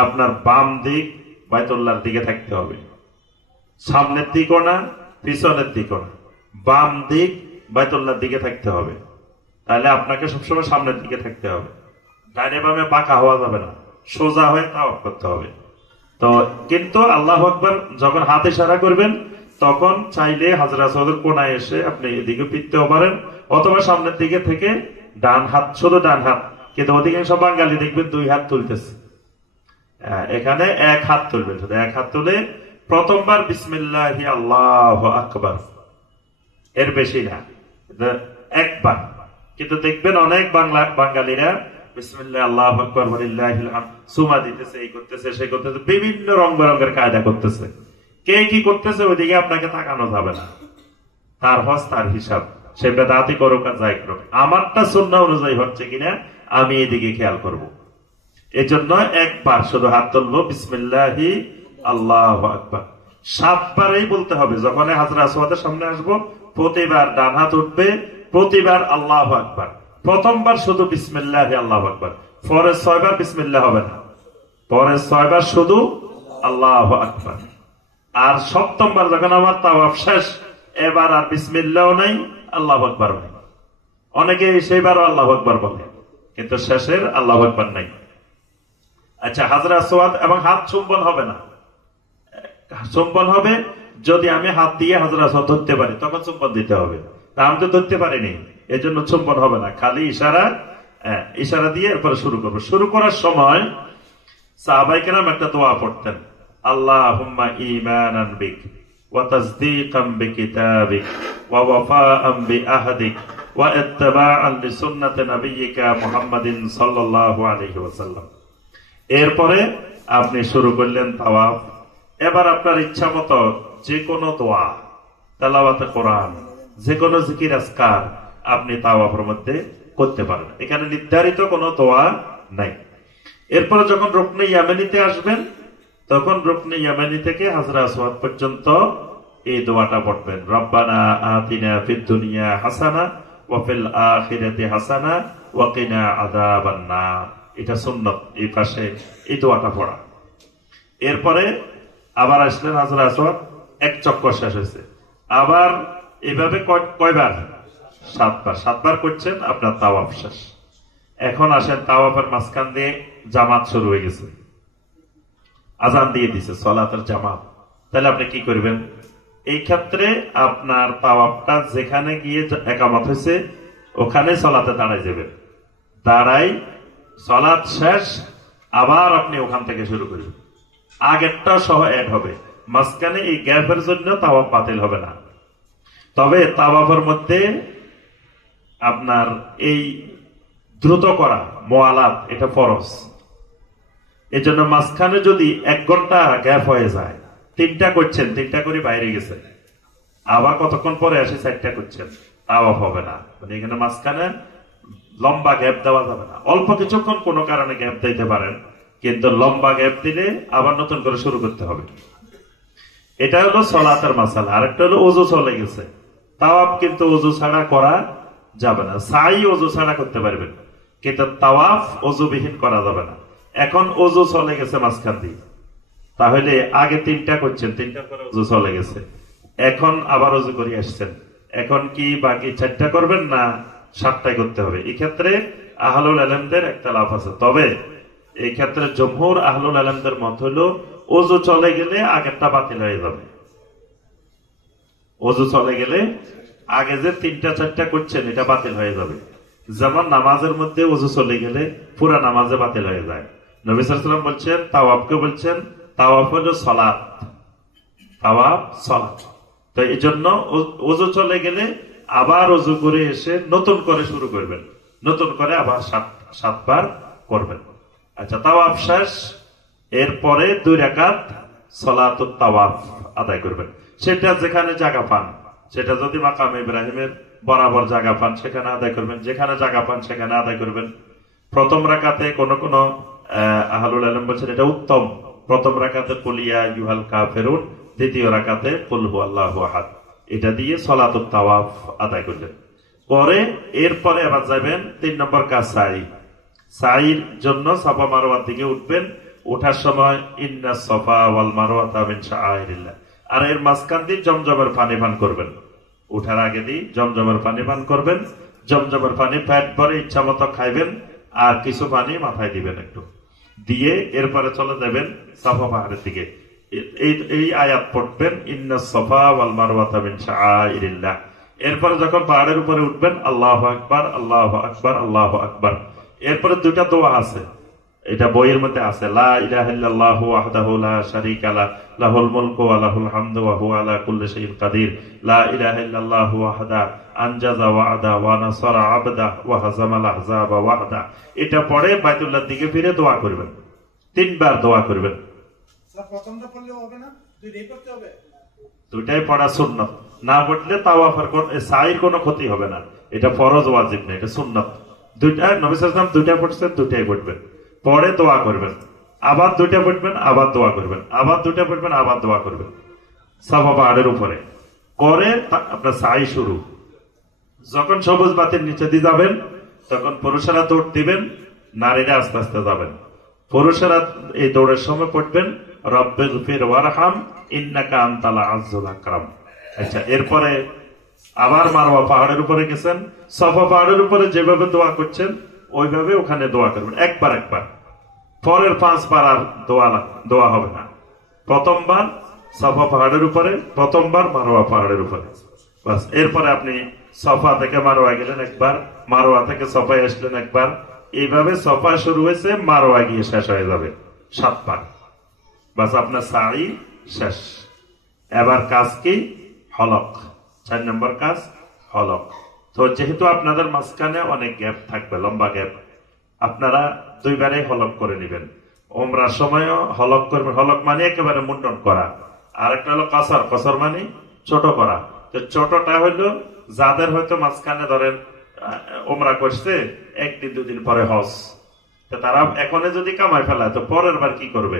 আপনার বাম দিক বাইতুল্লাহর দিকে থাকতে হবে, সামনের দিকও না পিছনের দিকও না, বাম দিক বাইতুল্লাহর দিকে থাকতে হবে। তাহলে আপনাকে সবসময় সামনের দিকে থাকতে হবে, ডাইনে বামে বাঁকা হওয়া যাবে না, সোজা হয়ে তাওয়াফ করতে হবে। তো কিন্তু আল্লাহু আকবার যখন হাত ইশারা করবেন, তখন চাইলে হাজরে আসওয়াদের কোণায় এসে আপনি এদিকে ফিরতেও পারেন, অথবা সামনের দিকে থেকে ডান হাত, শুধু ডান হাত। কিন্তু অধিকাংশ বাঙালি দেখবেন 2 হাত তুলতেছে, এখানে 1 হাত তুলবেন, শুধু 1 হাত তুলে প্রথমবার বিসমিল্লাহি আল্লাহু আকবার, এর বেশি না, একবার। কিন্তু দেখবেন অনেক বাঙালিরা বিসমিল্লাহ আল্লাহু আকবার ওয়ালিল্লাহিল হামদ সুমা দিতেছে, এই করতেছে, সেই করতেছে, বিভিন্ন রং বেরঙের কায়দা করতেছে। কে কি করতেছে ওইদিকে আপনাকে তাকানো যাবে না, তার হজ তার হিসাব, সে বেদাতি করুক আর যাই করুক। আমারটা সুন্নাহ অনুযায়ী হচ্ছে কিনা আমি এদিকে খেয়াল করব। এজন্য একবার শুধু হাত তুলবো, বিসমিল্লাহি আল্লাহু আকবার। 7 বারই বলতে হবে। যখন হাজরা আসওয়াদের সামনে আসবো প্রতিবার ডান হাত উঠবে, প্রতিবার আল্লাহু আকবার। প্রথমবার শুধু বিসমিল্লাহি আল্লাহু আকবার, পরে 6 বার বিসমিল্লাহ হবে না, পরে 6 বার শুধু আল্লাহু আকবার। আর 7ম বার যখন আমার তাওয়াফ শেষ, এবার আর বিসমিল্লাহও নাই, আল্লাহু আকবার নাই। অনেকে সেইবারও আল্লাহু আকবার বলে, কিন্তু শেষের আল্লাহু আকবার নাই। আচ্ছা, হাজরা আসওয়াদ এবং হাত চুম্বন হবে না। চুম্বন হবে যদি আমি হাত দিয়ে হাজরা আসওয়াদ ধরতে পারি, তখন চুম্বন দিতে হবে। তা আমি তো ধরতে পারিনি, এই জন্য চুম্বন হবে না, খালি ইশারা দিয়ে এরপরে শুরু করবো। শুরু করার সময় সাহাবায়ে কেরাম একটা দোয়া পড়তেন, আল্লাহুম্মা ঈমানান বিক ওয়া তাসদীকাম বিকিতাবিক ওয়া ওয়াফাআন বিআহদিক ওয়া ইত্তিবাআন লিসুন্নাতি নাবিয়্যিকা মুহাম্মাদিন সাল্লাল্লাহু আলাইহি ওয়াসাল্লাম। এরপরে আপনি শুরু করলেন তাওয়াফ। এবার আপনার ইচ্ছা মতো যে কোনো দোয়া, তেলাওয়াতে কোরআন, যে কোনো জিকির আজকার আপনি তাওয়াফের মধ্যে করতে পারেন। এখানে নির্ধারিত কোনো দোয়া নাই। এরপরে যখন রুকনে ইয়ামানিতে আসবেন, তখন রুকনে ইয়ামানি থেকে হাজরা আসওয়াদ পর্যন্ত এই দোয়াটা পড়বেন, রব্বানা আতিনা ফিদ দুনিয়া হাসানা ওয়া ফিল আখিরাতি হাসানা ওয়া কিনা আযাবান নার। এটা সুন্নাত, এই পাশে এই দোয়াটা পড়া। এরপরে আবার আসলেন হাজরা আসওয়াদ, এক চক্কর শেষ হয়েছে। আবার এভাবে কয়বার? 7 বার। 7 বার করছেন, আপনার তাওয়াফ শেষ। এখন আসেন তাওয়াফের মাঝখান দিয়ে জামাত শুরু হয়ে গেছে, আজান দিয়ে দিছে সালাতের জামাত। তাহলে আপনি কি করবেন? এই ক্ষেত্রে আপনার তাওয়াফটা যেখানে গিয়ে একামত হয়েছে ওখানে সালাতে দাঁড়ায় যাবেন। দাঁড়াই সালাত শেষ, আবার আপনি ওখান থেকে শুরু করবেন। আগেরটা সহ অ্যাড হবে, মাঝখানে এই গ্যাপের জন্য তাওয়াফ বাতিল হবে না। তবে তাওয়াফের মধ্যে আপনার এই দ্রুত করা মুআলাত, এটা ফরজ। এই জন্য মাঝখানে যদি 1 ঘন্টা গ্যাপ হয়ে যায়, 3টা করছেন, 3টা করে বাইরে গেছে, আবার কতক্ষণ পরে আসে 4টা করছেন, তাওয়াফ হবে না। মানে এখানে মাঝখানে লম্বা গ্যাপ দেওয়া যাবে না। অল্প কিছুক্ষণ কোনো কারণে গ্যাপ দিতে পারেন, কিন্তু লম্বা গ্যাপ দিলে আবার নতুন করে শুরু করতে হবে। এটা হলো সালাতের মাসালা। আরেকটা হলো ওযু চলে গেছে, তাওয়াফ কিন্তু ওযু ছাড়া করা যাবে না। সাই ওযু ছাড়া করতে পারবেন, কিন্তু তাওয়াফ ওযুবিহীন করা যাবে না। এখন ওযু চলে গেছে মাঝখান দিয়ে, তাহলে আগে 3টা করছেন, 3টা করে ওযু চলে গেছে, এখন আবার ওযু করে আসছেন, এখন কি বাকি 4টা করবেন না 7টাই করতে হবে? এই ক্ষেত্রে আহলুল ইলমদের একটা লাভ আছে। তবে এই ক্ষেত্রে জমহুর আহলুল ইলমদের মত হলো ওযু চলে গেলে আগেরটা বাতিল হয়ে যাবে। ওযু চলে গেলে আগে যে 3টা 4টা করছেন এটা বাতিল হয়ে যাবে। যেমন নামাজের মধ্যে ওযু চলে গেলে পুরা নামাজে বাতিল হয়ে যায়। নবী সাল্লাল্লাহু আলাইহি ওয়াসাল্লাম বলছেন, তাওয়াফকে বলছেন তাওয়াফ হলো সালাত, তাওয়াফ সালাত। তো এই জন্য ওযু চলে গেলে আবার ওযু করে এসে নতুন করে শুরু করবেন, নতুন করে আবার 7 বার করবেন। আচ্ছা, তাওয়াফ শেষ, এরপরে 2 রাকাত সালাতুত তাওয়াফ আদায় করবেন। সেটা যেখানে জায়গা পান, সেটা যদি মাকাম ইব্রাহিমের বরাবর জায়গা পান সেখানে আদায় করবেন, যেখানে জায়গা পান সেখানে আদায় করবেন। প্রথম রাকাতে কোন কোন আহলুল ইলম বলছেন এটা উত্তম, প্রথম রাকাতে কুল ইয়া আইয়ুহাল কাফিরুন, দ্বিতীয় রাকাতে কুল হুয়াল্লাহু আহাদ, এটা দিয়ে সালাতুত তাওয়াফ আদায় করলেন। পরে এরপরে আবার যাবেন 3 নম্বর কাজ সাই। সাইর জন্য সাফা মারওয়ার দিকে উঠবেন। ওঠার সময় ইন্নাস সাফা ওয়াল মারওয়াতা মিন শাআইরিল্লাহ, আর এর মাঝখান দিয়ে জমজমের পানি পান করবেন। উঠার আগে দিয়ে জমজমের পানি পান করবেন। জমজমের পানি পেট ভরে ইচ্ছা মতো খাইবেন, আর কিছু পানি মাথায় দিবেন একটু দিয়ে, এরপরে চলে যাবেন সাফা পাহাড়ের দিকে। এই আয়াত পড়বেন, ইন্নাস সাফা ওয়াল মারওয়াতা মিন শাআইরিল্লাহ। এরপরে যখন পাহাড়ের উপরে উঠবেন, আল্লাহু আকবার, আল্লাহু আকবার, আল্লাহু আকবার। এরপরে 2টা দোয়া আছে, এটা বইয়ের মধ্যে আছে, লা ইলাহা ইল্লাল্লাহু ওয়াহদাহু লা শারীকা লাহু লাহুল মুলকু ওয়া লাহুল হামদু ওয়া হুয়া আলা কুল্লি শাইইন কাদির, লা ইলাহা ইল্লাল্লাহু ওয়াহদা আনজাযা ওয়া'দা ওয়া নাসারা 'আবদা ওয়া হাযামাল আহজাবা ওয়াহদা। এটা পড়ে বাইতুল্লাহর দিকে ফিরে দোয়া করবেন, 3 বার দোয়া করবেন। স্যার প্রথমটা পড়লে হবে না, দুইটাই পড়তে হবে? দুইটাই পড়া সুন্নাত, না পড়লে তাওয়াফের সাইর কোনো ক্ষতি হবে না। এটা ফরজ ওয়াজিব না, এটা সুন্নাত। দুইটা নবী সাল্লাল্লাহু আলাইহি ওয়াসাল্লাম 2টা পড়ছেন, 2টাই পড়বেন। পরে দোয়া করবেন, আবার 2টা পড়বেন, আবার দোয়া করবেন, আবার 2টা পড়বেন, আবার দোয়া করবেন সাফা পাহাড়ের উপরে করে আপনার সাই শুরু। যখন সবুজ বাতির নিচে দিয়ে যাবেন তখন পুরুষেরা দৌড় দিবেন, নারীরা আস্তে আস্তে যাবেন। পুরুষেরা এই দৌড়ের সময় পড়বেন রব্বিল ফির ওয়ারহাম ইন্নাকা আনতাল আযযুল আকরাম। আচ্ছা, এরপরে আবার মারওয়া পাহাড়ের উপরে গেছেন, সাফা পাহাড়ের উপরে যেভাবে দোয়া করছেন ওইভাবে ওখানে দোয়া করবেন একবার। পরের 5 বার আর দোয়া হবে না। প্রথমবার সাফা পাহাড়ের উপরে, প্রথমবার মারওয়া পাহাড়ের উপরে, বাস। এরপরে আপনি সফা থেকে মারওয়া গেলেন একবার, মারওয়া থেকে সফায় আসলেন একবার, এইভাবে সফা শুরু হয়েছে, মারওয়া গিয়ে শেষ হয়ে যাবে 7 বার, বাস। আপনার সাই শেষ। এবার কাজ কি? হলক। 4 নম্বর কাজ হলক। তো যেহেতু আপনাদের মাঝখানে অনেক গ্যাপ থাকবে, লম্বা গ্যাপ, আপনারা 2 বারে হলক করে নেবেন। ওমরার সময়ও হলক করবেন। হলক মানে একেবারে মুন্ডন করা, আর একটা হলো কাসার। কাসার মানে ছোট করা। তো ছোটটা হইলো যাদের হয়তো মাঝখানে ধরেন ওমরা করছে 1 দিন 2 দিন পরে হজ, তারা এখন যদি কামাই ফেলায় তো পরের বার কি করবে?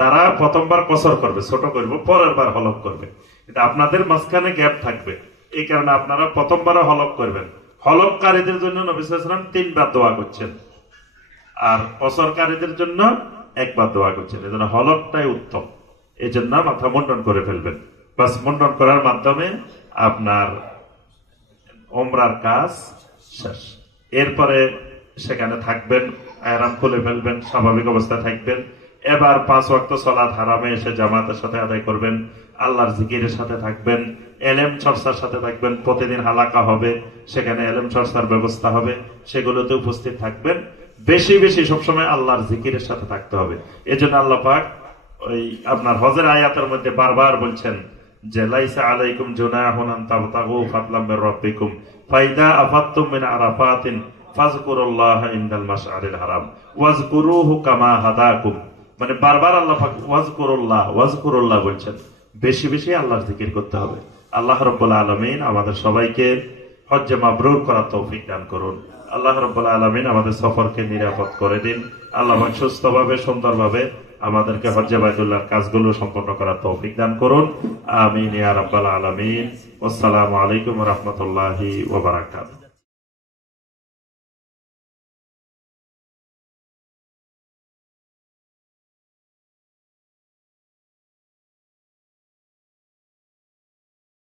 তারা প্রথমবার কসর করবে, ছোট করবে, পরের বার হলক করবে। এটা আপনাদের মাঝখানে গ্যাপ থাকবে, এই কারণে আপনারা প্রথমবার হলক করবেন। হলককারীদের জন্য নবী সাল্লাল্লাহু আলাইহি ওয়াসাল্লাম 3 বার দোয়া করছেন, আর কসরকারীদের জন্য 1 বার দোয়া করছেন। এই জন্য হলকটাই উত্তম। এই জন্য মাথা মুন্ডন করে ফেলবেন, বাস। মুন্ডন করার মাধ্যমে আপনার ওমরার কাজ শেষ। এরপরে সেখানে থাকবেন, আরাম খুলে ফেলবেন, স্বাভাবিক অবস্থায় থাকবেন। এবার 5 ওয়াক্ত সালাত হারামে এসে জামাতের সাথে আদায় করবেন, আল্লাহর জিকিরের সাথে থাকবেন, এলেম চর্চার সাথে থাকবেন। প্রতিদিন হালাকা হবে, সেখানে এলেম চর্চার ব্যবস্থা হবে, সেগুলোতে উপস্থিত থাকবেন। বেশি বেশি সবসময় আল্লাহর জিকিরের সাথে থাকতে হবে। এই জন্য আল্লাহ পাক ওই আপনার হজের আয়াতের মধ্যে বারবার বলছেন যে লাইসা আলাইকুম জুনাহুন আন তাবতাগু ফাদলাম মির রাব্বিকুম ফাইদা আফাদতুম মিন আরাফাতিন ফাযকুরুল্লাহা ইনদাল মাশআরিল হারাম ওয়াজকুরুহু কামা হাদাকুম। মানে বারবার আল্লাহ পাক ওয়াজকুরুল্লাহ বলছেন। বেশি বেশি আল্লাহর জিকির করতে হবে। আল্লাহ রাব্বুল আলামিন আমাদের সবাইকে হজ্জে মাবরুর করার তৌফিক দান করুন। আল্লাহ রাব্বুল আলামিন আমাদের সফরকে নিরাপদ করে দিন। আল্লাহ পাক সুস্থভাবে সুন্দরভাবে আমাদেরকে হজ্জে বাইতুল্লাহর কাজগুলো সম্পন্ন করার তৌফিক দান করুন। আমিন ইয়া রাব্বাল আলামিন। আসসালামু আলাইকুম ওয়া রাহমাতুল্লাহি ওয়া বারাকাতুহু।